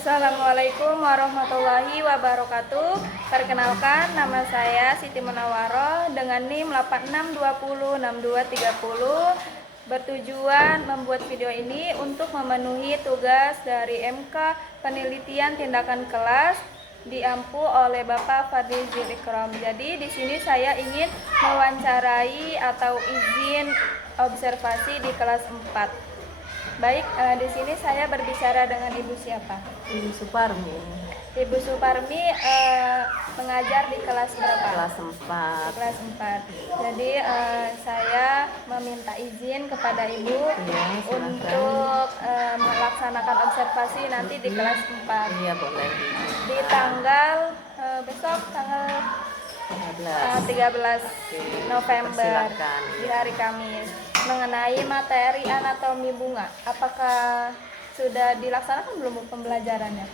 Assalamualaikum warahmatullahi wabarakatuh. Perkenalkan, nama saya Siti Munawaroh dengan NIM 86206230. Bertujuan membuat video ini untuk memenuhi tugas dari MK Penelitian Tindakan Kelas diampu oleh Bapak Fadli Zul-Ikram. Jadi di sini saya ingin mewawancarai atau izin observasi di kelas 4. Baik, di sini saya berbicara dengan Ibu siapa? Ibu Suparmi. Ibu Suparmi mengajar di kelas berapa? Kelas 4. Kelas 4. Jadi saya meminta izin kepada Ibu untuk melaksanakan observasi nanti di kelas 4. Iya, boleh. Di tanggal besok tanggal 13 November, di hari Kamis, mengenai materi anatomi bunga. Apakah sudah dilaksanakan belum pembelajarannya?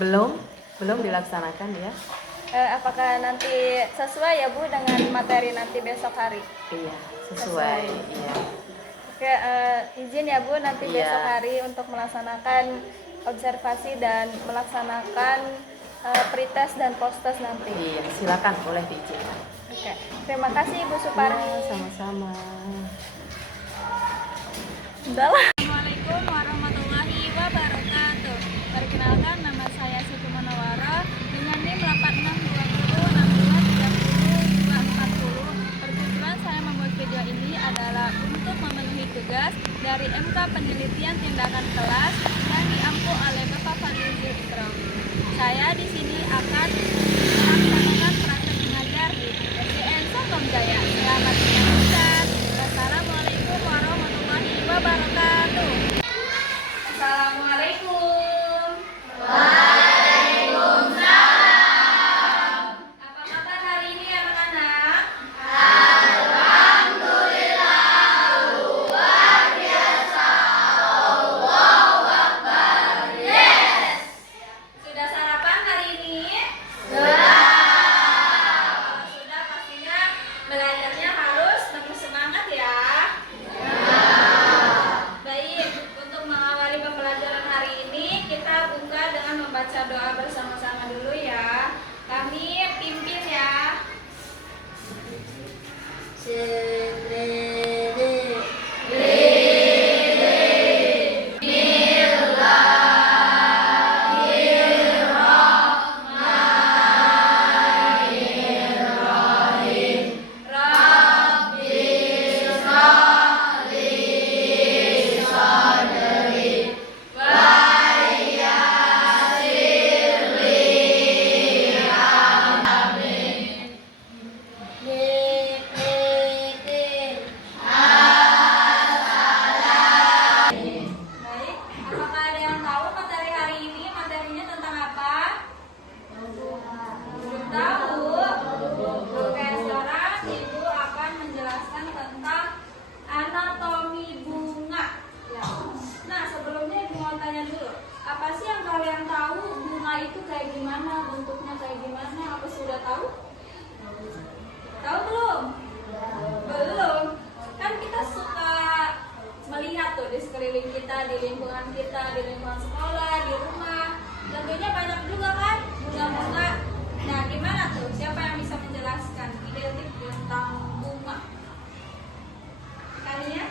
Belum dilaksanakan ya. Apakah nanti sesuai ya Bu dengan materi nanti besok hari? Iya, sesuai. Iya. Oke, izin ya Bu nanti besok hari untuk melaksanakan observasi dan melaksanakan pretest dan posttest nanti. Iya, silakan, boleh diizinkan. Oke, terima kasih Ibu Suparmi. Ya, sama-sama. Assalamualaikum warahmatullahi wabarakatuh. Perkenalkan, nama saya Siti Munawaroh dengan NIM 86206230. Bertujuan saya membuat video ini adalah untuk memenuhi tugas dari MK Penelitian Tindakan Kelas yang diampu oleh Bapak Fadli Zul-Ikram. Saya di sini akan melaksanakan praktek mengajar di SDN Songkong Jaya. Selamat menyaksikan. Wassalamualaikum warahmatullahi wabarakatuh. Assalamualaikum. Waalaikumsalam. Apa kabar hari ini anak-anak? Alhamdulillah, luar biasa. Allahu Akbar. Yes. Sudah sarapan hari ini? Sudah. Kalau sudah pastinya belajarnya harus penuh semangat ya. Baik, untuk mengawali pembelajaran hari ini kita buka dengan membaca doa bersama-sama dulu ya. Kami pimpin ya. Baik, apakah ada yang tahu materi hari ini? Materinya tentang apa? Belum tahu. Oke, sekarang Ibu akan menjelaskan tentang anatomi bunga. Ya. Nah, sebelumnya Ibu mau tanya dulu, apa sih yang kalian tahu bunga itu kayak gimana, bentuknya kayak gimana? Apa sudah tahu? Tahu belum? Belum. Kan kita suka melihat tuh di sekeliling kita, di lingkungan kita, di lingkungan sekolah, di rumah. Tentunya banyak juga kan bunga-bunga. Nah, gimana tuh? Siapa yang bisa menjelaskan identik tentang bunga? Kalian?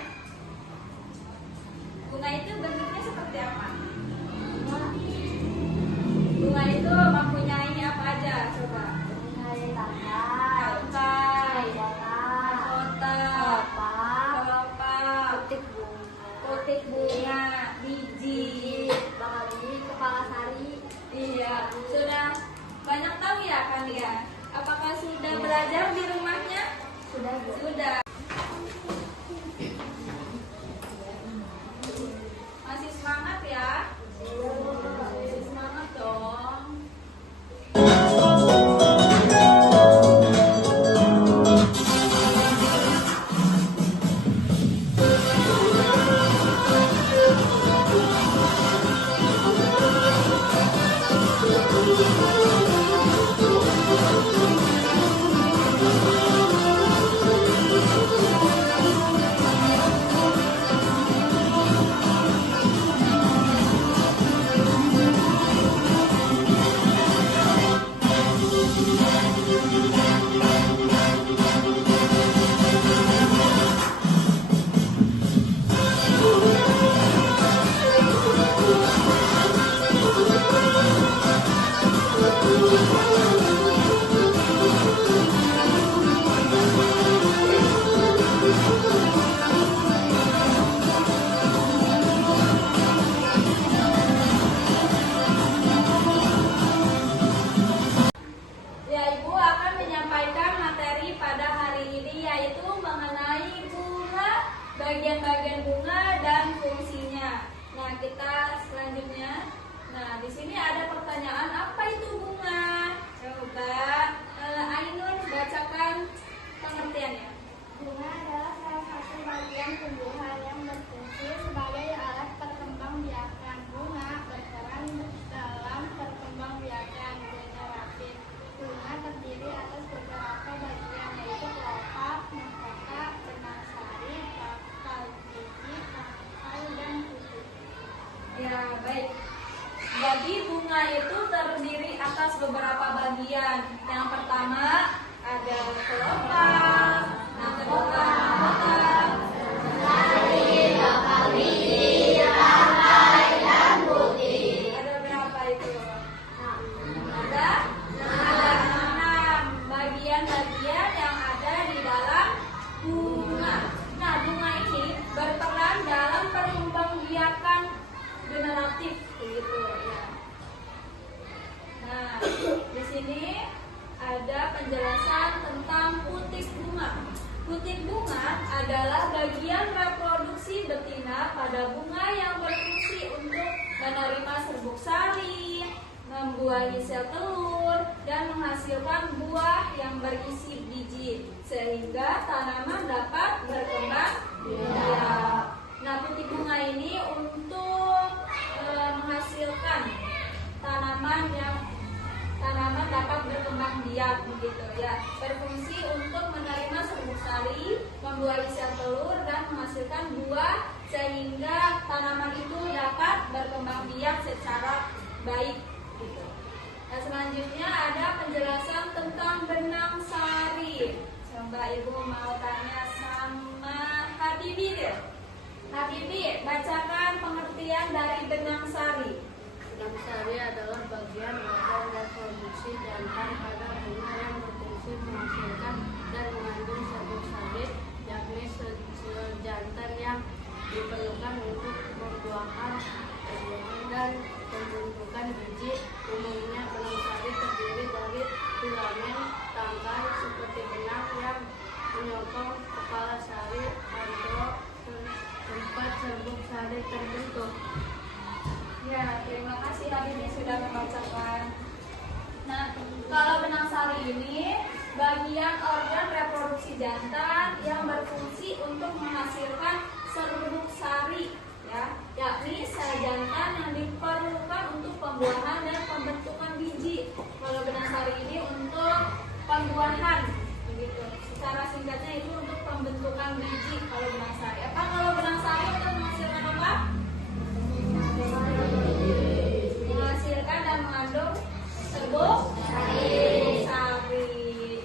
Bunga itu bentuknya seperti apa? Bunga itu mempunyai apa aja? Coba. Tangkai, kelopak, putik bunga, biji, kepala sari. iya. Sudah banyak tahu ya kalian? Apakah sudah belajar di rumahnya? Sudah. Sudah. Ya, Ibu akan menyampaikan materi pada hari ini yaitu mengenai bunga, bagian-bagian bunga dan fungsinya. Nah, kita selanjutnya. Nah, di sini ada pertanyaan, apa itu bunga? Coba Ainun bacakan pengertiannya. Bunga adalah salah satu bagian tumbuhan yang berfungsi sebagai alat perkembangbiakan. Bunga berperan dalam perkembangbiakan generatif. Bunga terdiri atas beberapa bagian yaitu kelopak, mahkota, benang sari, bakal biji, tangkai, dan putih. Ya, baik. Jadi bunga itu terdiri atas beberapa bagian. Yang pertama ada kelopak, nah kedua mahkota, ada berapa itu? Ada 6 bagian-bagian yang ada di dalam bunga. Nah, bunga ini berperan dalam perkembangbiakan generatif, begitu ya. Nah, di sini ada penjelasan tentang putik bunga. Putik bunga adalah bagian reproduksi betina pada bunga yang berfungsi untuk menerima serbuk sari, membuahi sel telur, dan menghasilkan buah yang berisi biji, sehingga tanaman dapat berkembang biak. Nah, putik bunga ini untuk menghasilkan tanaman dapat berkembang biak, begitu ya. Berfungsi untuk menerima serbuk sari, membuahi sel telur, dan menghasilkan buah, sehingga tanaman itu dapat berkembang biak secara baik, gitu. Nah, selanjutnya ada penjelasan tentang benang sari. Coba Ibu mau tanya sama Habibi deh. Habibi, bacakan pengertian dari benang sari. Benang sari adalah bagian organ reproduksi jantan pada bunga yang berfungsi menghasilkan dan mengandung serbuk sari, yakni sel jantan yang diperlukan untuk pembuahan dan pembentukan biji. Umumnya benang sari terdiri dari filamen tangkai seperti benang yang menyokong kepala sari atau tempat serbuk sari terbentuk. Ya, terima kasih Habibi sudah membacakan. Nah, kalau benang sari ini bagian organ reproduksi jantan yang berfungsi untuk menghasilkan serbuk sari, ya, yakni sel jantan yang diperlukan untuk pembuahan dan pembentukan biji. Kalau benang sari ini untuk pembuahan, begitu. Secara singkatnya itu untuk pembentukan biji. Kalau benang sari, apa kalau benang sari untuk menghasilkan apa? Menghasilkan dan mengandung serbuk sari.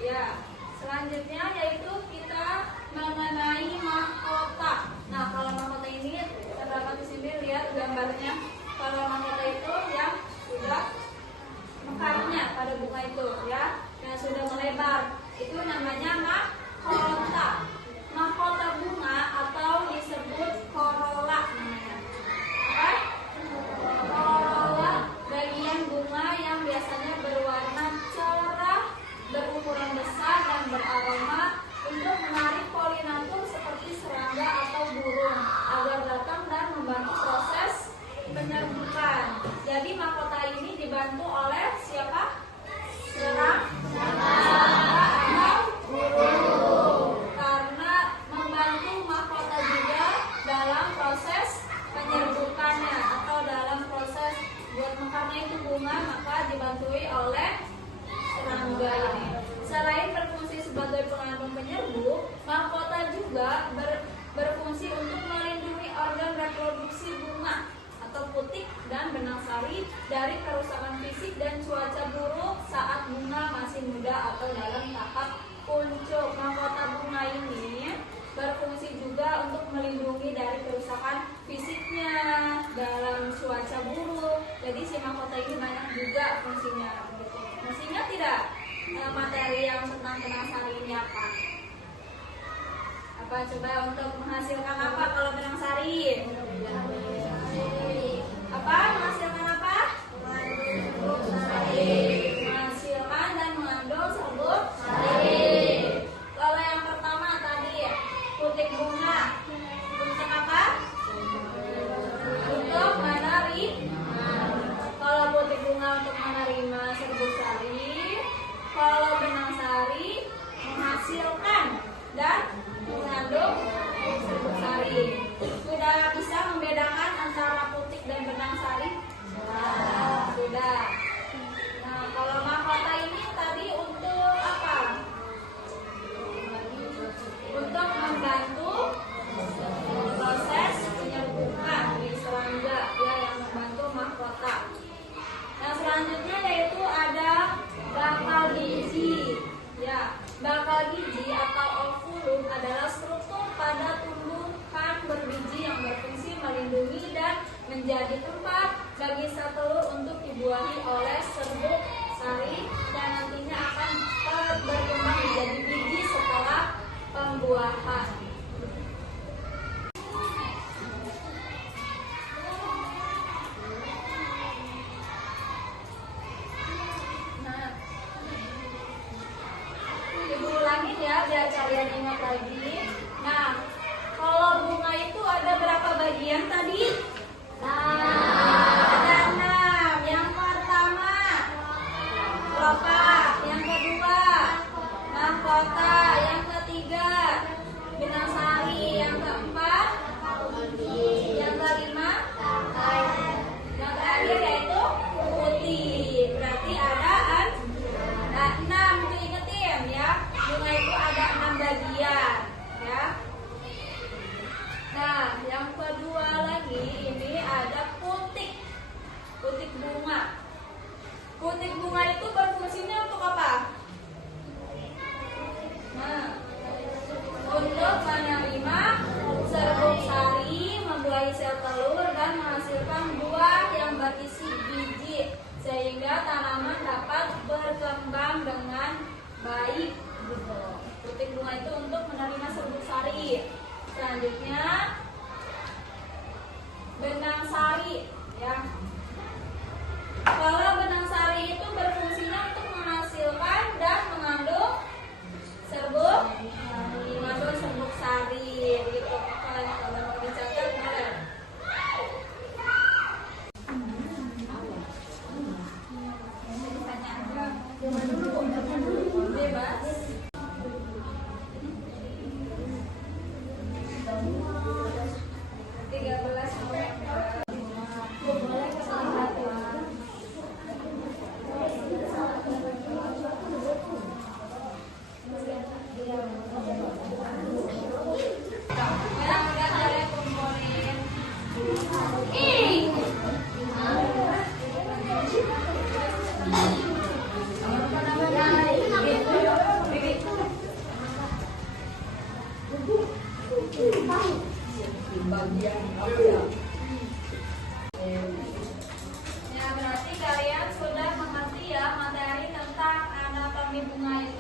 Ya. Selanjutnya yaitu kita mengenai mahkota. Nah, kalau mahkota ini terdapat di sini, lihat gambarnya. Kalau mahkota itu yang sudah mekarnya pada bunga itu, ya, yang sudah melebar, itu namanya mahkota. Mahkota bunga atau disebut corolla namanya. Apa? Corolla, bagian bunga yang biasanya berwarna cerah, berukuran besar dan beraroma untuk menarik polinator seperti serangga atau burung agar datang dan membantu proses penyerbukan. Jadi mahkota ini dibantu oleh siapa? Serangga atau burung. Karena membantu mahkota juga dalam proses penyerbukannya atau dalam proses buat mekarnya itu bunga, maka dibantui oleh serangga ini. Selain berfungsi sebagai pengandung penyerbuk, mahkota juga berfungsi untuk melindungi organ reproduksi bunga atau putik dan benang sari dari kerusakan fisik dan cuaca buruk saat bunga masih muda atau dalam tahap kuncup. Mahkota bunga ini berfungsi juga untuk melindungi dari kerusakan fisiknya dalam cuaca buruk. Jadi si mahkota ini banyak juga fungsinya, gitu. Masih ingat tidak materi yang tentang benang sari ini apa? Apa coba untuk menghasilkan apa kalau benang sari? Apa? Menghasilkan apa? Menghasilkan dan mengandung serbuk sari. Kalau yang pertama tadi putik bunga. Untuk apa? Untuk menerima. Kalau putik bunga untuk menerima serbuk sari. Kalau benang sari menghasilkan dan mengandung serbuk sari. Sudah bisa membedakan antara putik dan benang sari? Sudah. Nah, kalau mahkota ini tadi untuk apa? Untuk membantu proses penyembuhan di serangga ya, yang membantu mahkota. Yang selanjutnya yaitu ada bakal biji. Ya, bakal biji atau ovulum adalah struktur pada tumbuhan berbiji yang berfungsi melindungi dan menjadi tempat bagi sel telur untuk dibuahi oleh serbuk sari dan nantinya akan berkembang menjadi biji setelah pembuahan. Nah, Ibu ulangin ya biar kalian ingat lagi. Nah, kalau bunga itu ada berapa bagian tadi? Ada 6. Yang pertama kelopak, yang kedua mahkota, yang ketiga benang sari, yang keempat yang kelima yang terakhir yaitu putih. Berarti ada 6. Itu ingetin ya, bunga itu ada 6 bagian ya. Nah, yang kedua lagi ini ada putik. Putik bunga. Putik bunga itu berfungsinya untuk apa? Nah, untuk menerima serbuk sari, membuahi sel telur dan menghasilkan buah yang berisi biji sehingga tanaman dapat berkembang dengan baik. Gitu. Putik bunga itu untuk menerima serbuk sari. Selanjutnya benang sari ya. Kalau benang sari itu berfungsinya untuk menghasilkan dan mengandung serbuk sari gitu. Kalau mau dicatat boleh. Bebas. Ya, berarti kalian sudah mengerti ya materi tentang anatomi bunga ini.